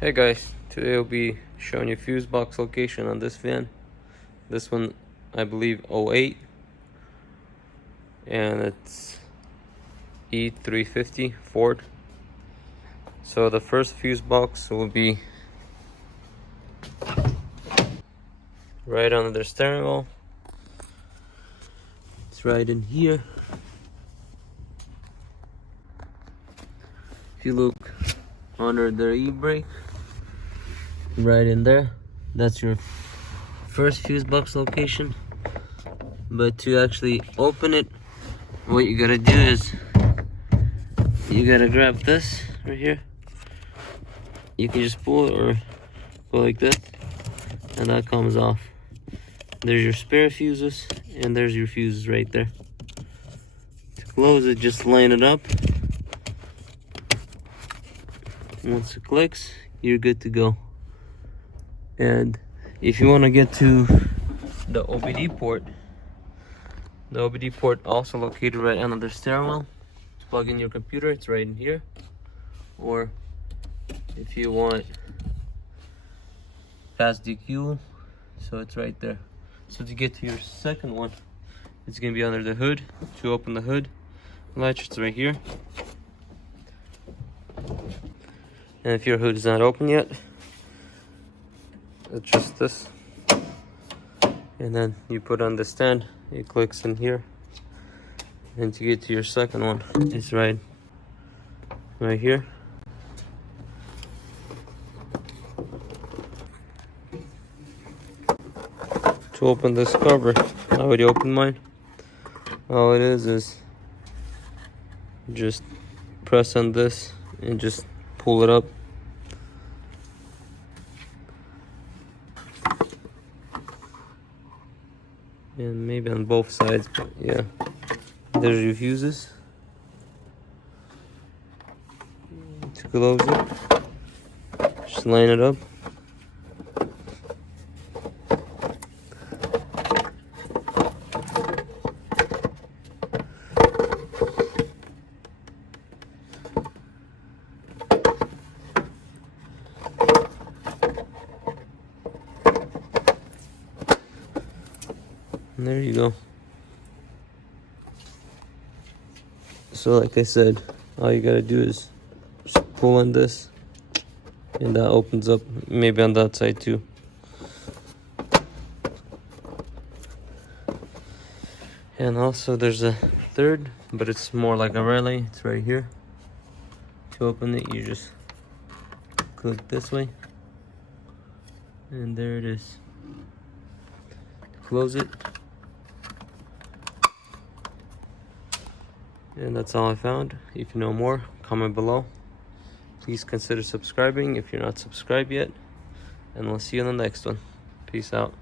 Hey guys, today I'll be showing you fuse box location on this van. This one I believe 08, and it's E350 Ford. So the first fuse box will be right under the steering wheel. It's right in here. If you look under the e-brake, right in there, that's your first fuse box location. But to actually open it, what you gotta do is you gotta grab this right here. You can just pull it or go like this, and that comes off. There's your spare fuses, and there's your fuses right there. To close it, just line it up. Once it clicks, you're good to go. And if you want to get to the OBD port, the OBD port also located right under the steering wheel. To plug in your computer, it's right in here. Or if you want fast DQ, so it's right there. So to get to your second one, it's gonna be under the hood. To open the hood latch, it's right here. And if your hood is not open yet, adjust this, and then you put on the stand. It clicks in here, and to get to your second one, it's right here. To open this cover, I already opened mine. All it is just press on this and just pull it up. And maybe on both sides, but yeah. There's your fuses. To close it, just line it up. And there you go. So like I said, all you gotta do is just pull on this, and that opens up. Maybe on that side too. And also there's a third, but it's more like a relay. It's right here. To open it, you just click this way, and there it is. To close it, and that's all I found. If you know more, comment below. Please consider subscribing if you're not subscribed yet, and we'll see you in the next one. Peace out.